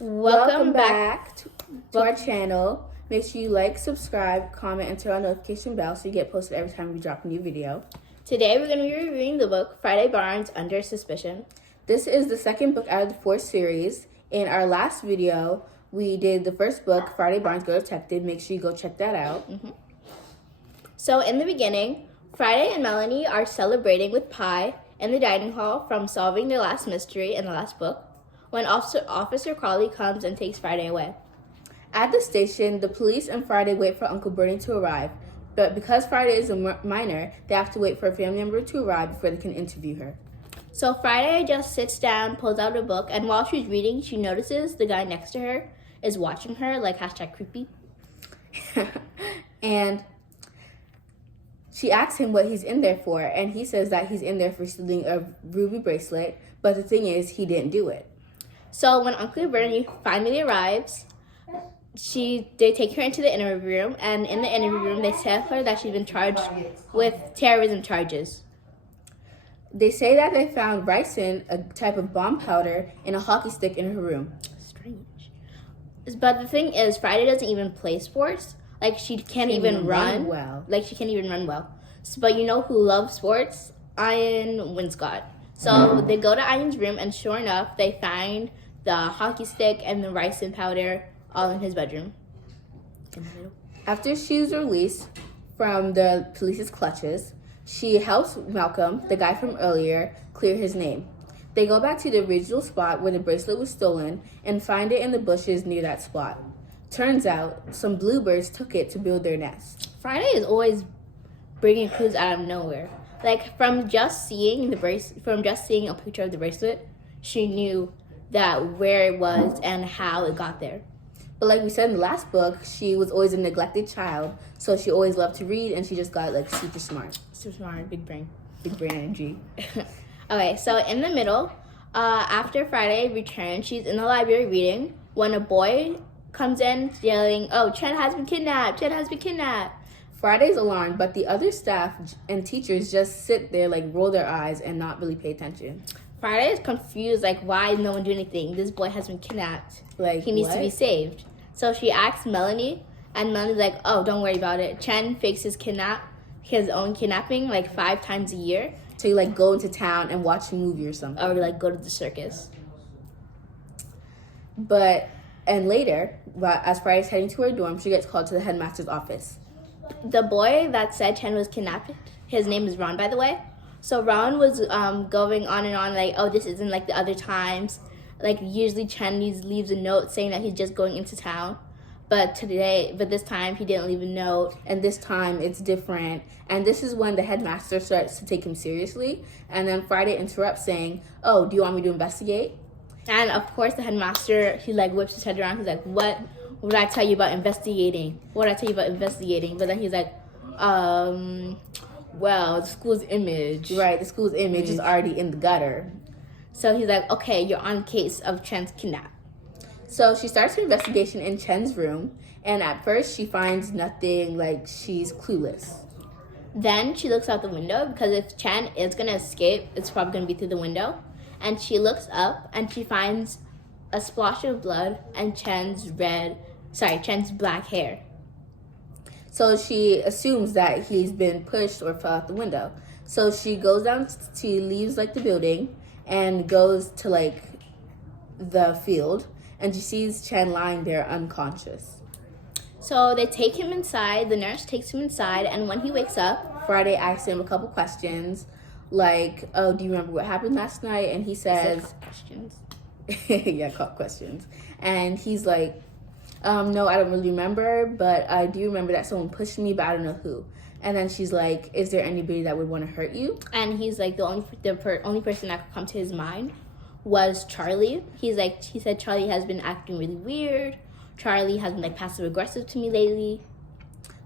Welcome back to our channel. Make sure you like, subscribe, comment, and turn on the notification bell so you get posted every time we drop a new video. Today we're going to be reviewing the book Friday Barnes Under Suspicion. This is the second book out of the 4th series. In our last video, we did the first book, Friday Barnes Go Detective. Make sure you go check that out. So in the beginning, Friday and Melanie are celebrating with pie in the dining hall from solving their last mystery in the last book when Officer Crawley comes and takes Friday away. At the station, the police and Friday wait for Uncle Bernie to arrive. But because Friday is a minor, they have to wait for a family member to arrive before they can interview her. So Friday just sits down, pulls out a book, and while she's reading, she notices the guy next to her is watching her, like #creepy. And she asks him what he's in there for, and he says that he's in there for stealing a ruby bracelet, but the thing is, he didn't do it. So when Uncle Bernie finally arrives, they take her into the interview room, and in the interview room, they tell her that she's been charged with terrorism charges. They say that they found ricin, a type of bomb powder, in a hockey stick in her room. Strange. But the thing is, Friday doesn't even play sports. Like, she can't even run well. Like, she can't even run well. So, but you know who loves sports? Ian Winscott. So they go to Ian's room, and sure enough, they find the hockey stick and the ricin powder all in his bedroom. After she was released from the police's clutches, she helps Malcolm, the guy from earlier, clear his name. They go back to the original spot where the bracelet was stolen and find it in the bushes near that spot. Turns out, some bluebirds took it to build their nest. Friday is always bringing clues out of nowhere. Like, from just seeing a picture of the bracelet, she knew that where it was and how it got there. But like we said in the last book, she was always a neglected child, so she always loved to read, and she just got like super smart. Super smart, big brain. Big brain energy. Okay, so in the middle, after Friday returns, she's in the library reading when a boy comes in yelling, "Oh, Chen has been kidnapped! Chen has been kidnapped!" Friday's alarmed, but the other staff and teachers just sit there, like roll their eyes and not really pay attention. Friday is confused, like, why is no one doing anything? This boy has been kidnapped. Like, he needs what? to be saved. So she asks Melanie, and Melanie's like, "Oh, don't worry about it. Chen fakes his own kidnapping like 5 times a year. So you like go into town and watch a movie or something. Or like go to the circus." And later, as Friday's heading to her dorm, she gets called to the headmaster's office. The boy that said Chen was kidnapped, his name is Ron, by the way. So Ron was going on and on like, "Oh, this isn't like the other times. Like, usually Chen leaves a note saying that he's just going into town. But this time he didn't leave a note. And this time it's different." And this is when the headmaster starts to take him seriously. And then Friday interrupts saying, "Oh, do you want me to investigate?" And of course the headmaster, he like whips his head around. He's like, What did I tell you about investigating? What did I tell you about investigating?" But then he's like, well, the school's image. Right, the school's image is already in the gutter. So he's like, "Okay, you're on case of Chen's kidnap." So she starts her investigation in Chen's room. And at first she finds nothing, like she's clueless. Then she looks out the window because if Chen is going to escape, it's probably going to be through the window. And she looks up and she finds a splash of blood and Chen's black hair. So she assumes that he's been pushed or fell out the window. So she goes down, she leaves like the building and goes to like the field, and she sees Chen lying there unconscious. So they take him inside, the nurse takes him inside, and when he wakes up, Friday asks him a couple questions, like, "Oh, do you remember what happened last night?" And he says, questions. yeah, couple questions. And he's like, "No, I don't really remember, but I do remember that someone pushed me, but I don't know who." And then she's like, "Is there anybody that would want to hurt you?" And he's like, the only person that could come to his mind was Charlie. He said Charlie has been acting really weird. Charlie has been like passive aggressive to me lately.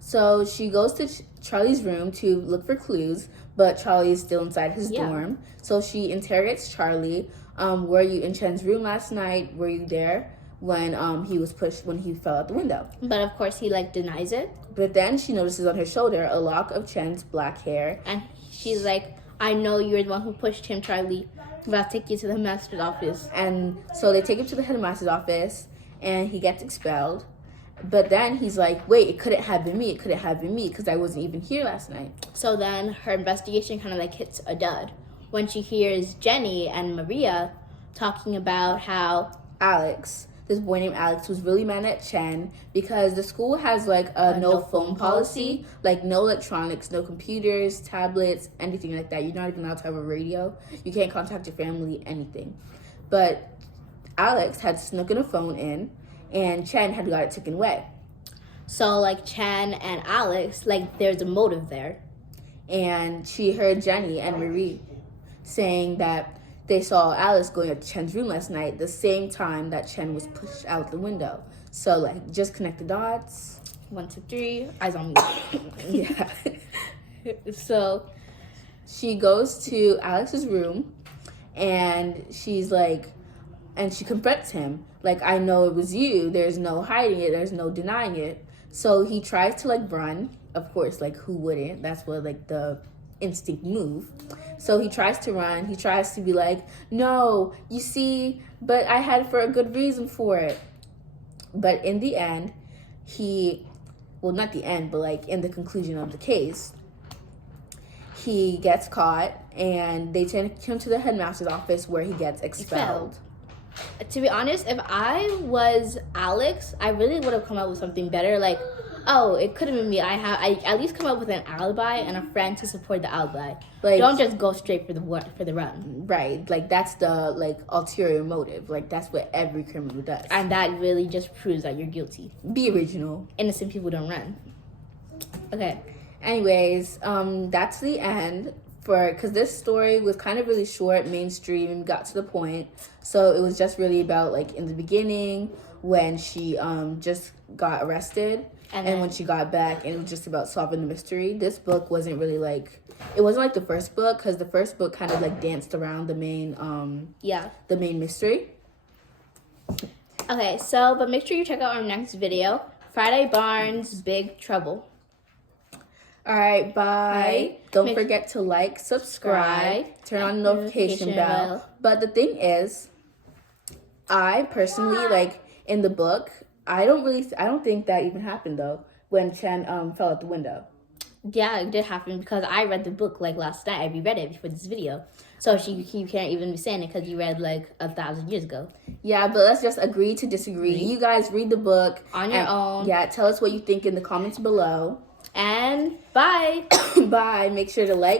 So she goes to Charlie's room to look for clues, but Charlie's still inside his dorm. So she interrogates Charlie. "Were you in Chen's room last night? Were you there when he fell out the window?" But of course he like denies it. But then she notices on her shoulder a lock of Chen's black hair. And she's like, "I know you're the one who pushed him, Charlie. But I'll take you to the master's office. And so they take him to the headmaster's office, and he gets expelled. But then he's like, wait, it couldn't have been me. It couldn't have been me because I wasn't even here last night. So then her investigation kind of like hits a dud when she hears Jenny and Maria talking about how Alex, this boy named Alex, was really mad at Chen because the school has like a no phone policy, like no electronics, no computers, tablets, anything like that. You're not even allowed to have a radio. You can't contact your family, anything. But Alex had snuck a phone in, and Chen had got it taken away. So like Chen and Alex, like there's a motive there. And she heard Jenny and Marie saying that they saw Alice going up to Chen's room last night the same time that Chen was pushed out the window. So like just connect the dots. 1, 2, 3, eyes on me. Yeah. So she goes to Alex's room, and she's like, and she confronts him. Like, I know it was you. There's no hiding it. There's no denying it. So he tries to like run. Of course, like who wouldn't? That's what like the instinct move. So he tries to run. He tries to be like, no, you see, but I had for a good reason for it. But in the end, well, not the end, but like in the conclusion of the case, he gets caught, and they take him to the headmaster's office where he gets expelled. To be honest, if I was Alex, I really would have come up with something better. Like, oh, it could have been me. I at least come up with an alibi and a friend to support the alibi. Like, don't just go straight for the run. Right. Like, that's the like ulterior motive. Like, that's what every criminal does. And that really just proves that you're guilty. Be original. Innocent people don't run. Okay. Anyways, that's the end. Because this story was kind of really short, mainstream, got to the point. So it was just really about like in the beginning when she just got arrested, and when she got back, and it was just about solving the mystery. This book wasn't really like, it wasn't like the first book, because the first book kind of like danced around the main the main mystery. Okay, so but make sure you check out our next video, Friday Barnes' Big Trouble. All right, bye. Don't forget to like, subscribe, turn on the notification bell. But the thing is, I personally, like, in the book, I don't think that even happened, though, when Chen fell out the window. Yeah, it did happen because I read the book, like, last night. I reread it before this video. So you can't even be saying it because you read, like, 1,000 years ago. Yeah, but let's just agree to disagree. You guys read the book. On your own. Yeah, tell us what you think in the comments below. And bye. Bye. Make sure to like,